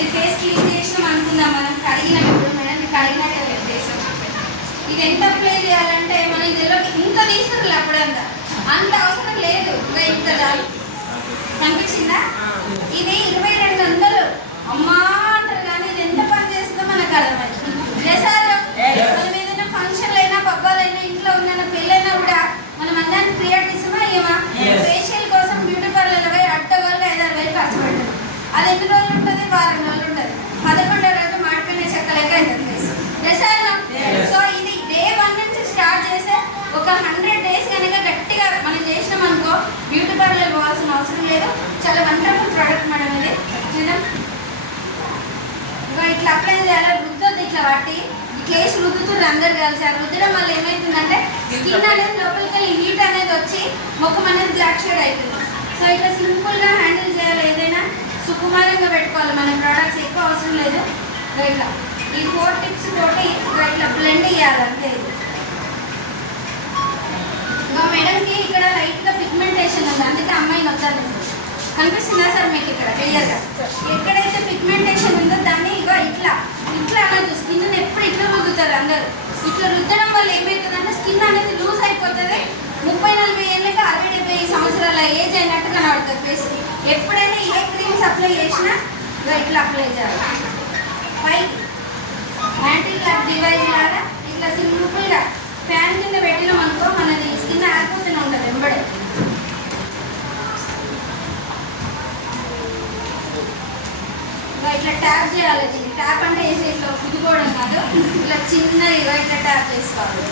మీరు face clean చేసినాం అనుకుందాం, మనం కడిగినాం. ఇప్పుడు మేడం కడిగినట్టే లేదు ఫేస్. ఇది ఎంత అప్లై చేయాలంటే మనం తెలియదు, ఇంత తీసుకురాలి అప్పుడంతా అంత అవసరం లేదు, ఇంకా ఇంత చాలు. కనిపించిందా? ఇది 2200 అమ్మా అంటారు కానీ ఇది ఎంత పని చేస్తుందో మనకు అర్థమైంది సార్. మనం ఏదైనా ఫంక్షన్లు అయినా పబ్బాలైనా ఇంట్లో ఉన్న పెళ్ళైనా కూడా మనం అందరినీ ప్రియారిటీ ఇస్తామా ఏమా? ఫేషియల్ కోసం బ్యూటీ పార్లర్ పోయి అట్టగోలుగా 5-6 వేలు ఖర్చు పెడతాం. అది ఎన్ని రోజులు ఉంటుంది? వారం రోజులు ఉంటుంది. 11వ రోజు మాడిపోయిన చెక్కలేక అవుతుంది ఫేస్. సో ఇది డే 1 నుంచి స్టార్ట్ చేస్తే ఒక 100 days కనుక గట్టిగా మనం చేసినాం అనుకో బ్యూటీ పార్లర్ పోవాల్సిన అవసరం లేదు. చాలా వండర్ఫుల్ ప్రోడక్ట్ మేడం ఇది. ఇంకా ఇట్లా అప్లై చేయాలి, రుద్దొద్దు ఇట్లా వాటి ఇట్లా వేసి రుద్దుతుర్రు అందరు కలిసి. ఆ రుద్దడం వల్ల ఏమవుతుందంటే స్కిన్ అనేది లోపలికి వెళ్ళి హీట్ అనేది వచ్చి ముఖం అనేది బ్లాక్ షేడ్ అవుతుంది. సో ఇట్లా సింపుల్గా హ్యాండిల్ చేయాలి, ఏదైనా సుకుమారంగా పెట్టుకోవాలి. మన ప్రోడక్ట్స్ ఎక్కువ అవసరం లేదు. ఇట్లా ఈ 4 tips తోటి ఇట్లా బ్లెండ్ చేయాలి అంతే. ఇది ఇంకా మేడంకి ఇక్కడ లైట్గా పిగ్మెంటేషన్ ఉంది, అందుకే అమ్మాయిని వద్దాను. కనిపిస్తుందా సార్ మీకు ఇక్కడ క్లియర్గా? ఎక్కడైతే పిగ్మెంటేషన్ ఉందో దాన్ని ఇక ఇట్లా ఇట్లా అనొద్దు. స్కిన్ ఎప్పుడు ఇట్లా రుద్దుతారు అందరు. ఇట్లా రుద్దడం వల్ల ఏమవుతుందంటే స్కిన్ అనేది లూజ్ అయిపోతుంది. 30-40 ఏళ్ళకి 60-70 సంవత్సరాల ఏజ్ అయినట్టు కనబడుతుంది ఫేస్. ఎప్పుడైనా ఏ క్రీమ్స్ అప్లై చేసినా ఇట్లా అప్లై చేయాలి. పైకి యాంటీ క్లాప్ డివైస్ లాగా ఇట్లా సింపుల్గా ఫ్యాన్ కింద పెట్టినాం అనుకో మనది స్కిన్ ఆరిపోతూనే ఉంటుంది వెంబడే. ఇట్లా ట్యాప్ చేయాలి. ట్యాప్ అంటే వేసి ఇట్లా కుదుకోవడం కాదు, ఇట్లా చిన్నగా ఇట్లా ట్యాప్ చేసుకోవాలి.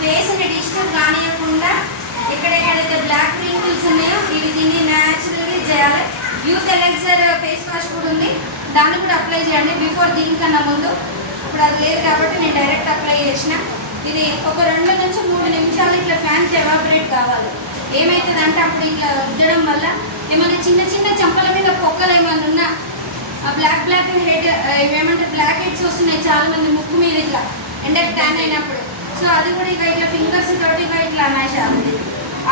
ఫేస్ని డిస్టర్బ్ కానియకుండా ఎక్కడెక్కడైతే బ్లాక్ రింకిల్స్ ఉన్నాయో ఇవి దీన్ని న్యాచురల్గా చేయాలి. యూత్ ఎలెక్సర్ ఫేస్ వాష్ కూడా ఉంది, దాన్ని కూడా అప్లై చేయండి బిఫోర్ దీనికన్నా ముందు. ఇప్పుడు అది లేదు కాబట్టి నేను డైరెక్ట్ అప్లై చేసిన. ఇది ఒక 2 నుంచి 3 నిమిషాలు ఇట్లా ఫ్యాన్కి ఎవాపరేట్ కావాలి. ఏమవుతుందంటే అప్పుడు ఇట్లా రుద్దడం వల్ల ఏమైనా చిన్న చిన్న చెంపల మీద పొక్కలు ఏమైనా ఉన్నా ఆ బ్లాక్ హెడ్ ఏమంటే బ్లాక్ హెడ్స్ వస్తున్నాయి చాలా మంది ముక్కు మీద ఇట్లా ఎండకు ట్యాన్ అయినప్పుడు. సో అది కూడా ఇక ఇట్లా ఫింగర్స్ తోటి ఇక ఇట్లా అనేసాలి.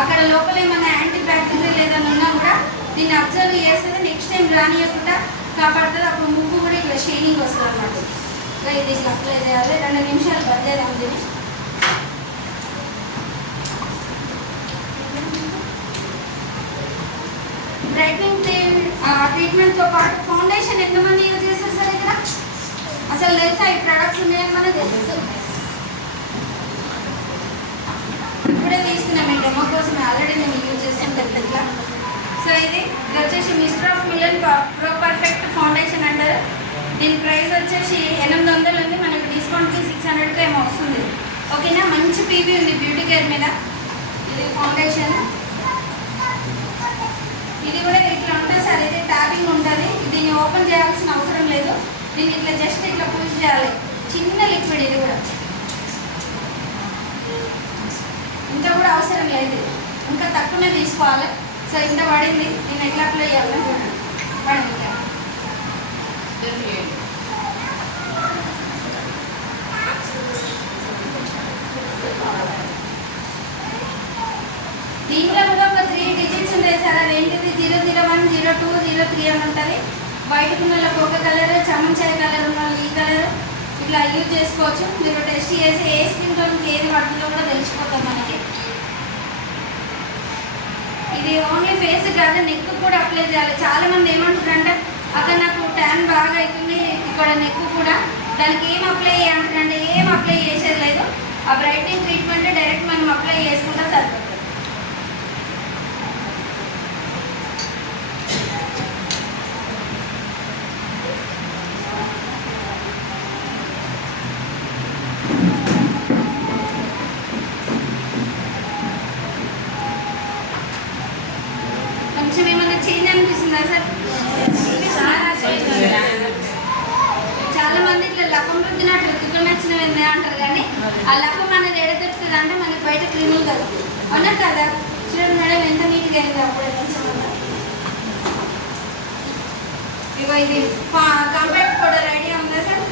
అక్కడ లోపల ఏమైనా యాంటీ బ్యాక్టీరియల్ ఏదైనా ఉన్నా కూడా దీన్ని అబ్జర్వ్ చేస్తే నెక్స్ట్ టైం రానియకుండా కాపాడుతుంది. అప్పుడు ముక్కు కూడా ఇట్లా షైనింగ్ వస్తుంది అన్నమాట. ఇక ఇది ఇట్లా అప్లై చేయాలి. 2 నిమిషాలు బద్దేదాం దీన్ని. బ్రైట్నింగ్ ట్రీట్మెంట్తో పాటు ఫౌండేషన్ ఎంతమంది యూజ్ చేస్తారు సార్ ఇక్కడ? అసలు తెలుసా ఈ ప్రొడక్ట్స్ ఉన్నాయని మనకు తెలుసు. ఇప్పుడే తీసుకున్నాం ఈ డెమో కోసం, ఆల్రెడీ నేను యూజ్ చేస్తాను ఇట్లా. సో ఇది వచ్చేసి mister of melon pro perfect foundation అంటారు. దీని ప్రైస్ వచ్చేసి 800 ఉంది, మనకు డిస్కౌంట్కి 600 ఏమో వస్తుంది. ఓకేనా? మంచి పీవీ ఉంది బ్యూటీ కేర్ మీద. ఇది ఫౌండేషన్, ఇది కూడా ఇట్లా ఉంటుంది సార్. ఇది ట్యాపింగ్ ఉంటుంది, దీన్ని ఓపెన్ చేయాల్సిన అవసరం లేదు. దీన్ని ఇట్లా జస్ట్ ఇట్లా పుష్ చేయాలి. చిన్న లిక్విడ్ ఇది కూడా, ఇంత కూడా అవసరం లేదు, ఇంకా తక్కువనే తీసుకోవాలి. సో ఇంత పడింది, నేను ఎట్లా అప్లై చేయాలి పడింది. దీంట్లో కూడా ఒక 3 digits ఉంటాయి సార్. అదేంటిది 001, 02, 03 అని ఉంటుంది. వైట్ పిల్లలకు ఒక కలర్, చామంచాయ కలర్ ఉన్న ఈ కలర్ ఇట్లా యూజ్ చేసుకోవచ్చు. మీరు టెస్ట్ చేసి ఏ స్కిన్ టోన్కి ఏది పడుతుందో కూడా తెలిసిపోతుంది మనకి. ఇది ఓన్లీ ఫేస్ కాదు, నెక్ కూడా అప్లై చేయాలి. చాలా మంది ఏమంటారంటే అక్కడ నాకు ట్యాన్ బాగా అవుతుంది ఇక్కడ నెక్ కూడా, దానికి ఏం అప్లై చేయాలంటే ఏం అప్లై చేసేది లేదు. ఆ బ్రైట్నింగ్ ట్రీట్మెంట్ డైరెక్ట్ మనం అప్లై చేసుకుంటే సరిపోతుంది. కొంచెం ఏమైనా చేంజ్ అనిపిస్తుందా సార్? చాలా మంది ఇట్లా లపం రుద్దినట్టు రుద్దుకొని వచ్చినవి అంటారు, కానీ ఆ లపం అనేది ఎడ దొరుకుతుంది అంటే మనకి బయట క్రీములు దొరుకుతుంది. అవునా కదా? చూడండి మేడం ఎంత నీట్గా అయింది అప్పుడే. ఇగో ఇది కాంపాక్ట్ పౌడర్ ఐడియా ఉందా సార్?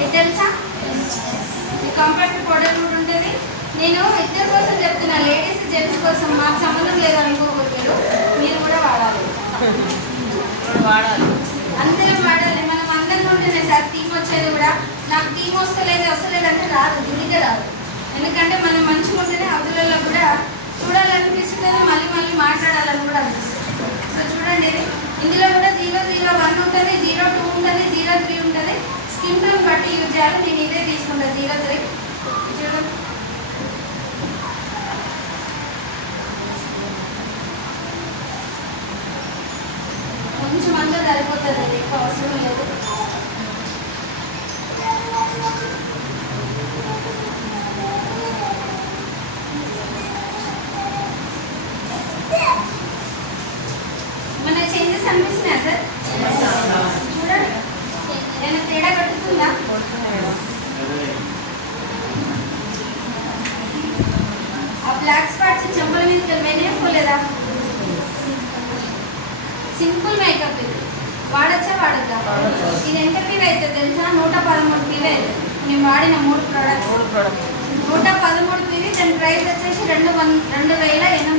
ఇది తెలుసా? ఈ కాంపాక్ట్ పౌడర్ కూడా ఉంటుంది. నేను ఇద్దరి కోసం చెప్తున్నా, లేడీస్ జెంట్స్ కోసం, మాకు సంబంధం లేదు అనుకోకూడదు. మీరు కూడా వాడాలి. అందరం వాడాలి. మనం అందంగా ఉంటేనే సార్ టీం వచ్చేది కూడా. నాకు టీం వస్తలేదు అంటే రాదు, దీనికే రాదు. ఎందుకంటే మనం మంచిగా ఉంటేనే అవతలలో కూడా చూడాలనిపిస్తుంది, మళ్ళీ మళ్ళీ మాట్లాడాలని కూడా అనిపిస్తుంది. సో చూడండి, ఇది ఇందులో కూడా 001 ఉంటుంది, 02 ఉంటుంది, 03 ఉంటుంది. స్కిన్ టోన్ బట్టి యూజ్ చేయాలి. నేను ఇదే తీసుకుంటాను 03. చూడండి, కొంచెం అంతా సరిపోతుంది, అది ఎక్కువ అవసరం లేదు. మన చేంజెస్ అనిపిస్తున్నాయా సార్? చూడండి, ఏమైనా తేడా కట్టుకుందా? ఆ బ్లాక్ స్పాట్స్ చెంపల మీద మెనేసుకోలేదా? సింపుల్ మేకప్ ఇది. వాడచ్చా వాడద్దా? ఇది ఎంత పీవ్ అవుతుంది తెలుసా? 113 పీవ్ అవుతుంది. నేను వాడిన 3 ప్రోడక్ట్స్ 113 పీవీ. దాని ప్రైస్ వచ్చేసి 2800.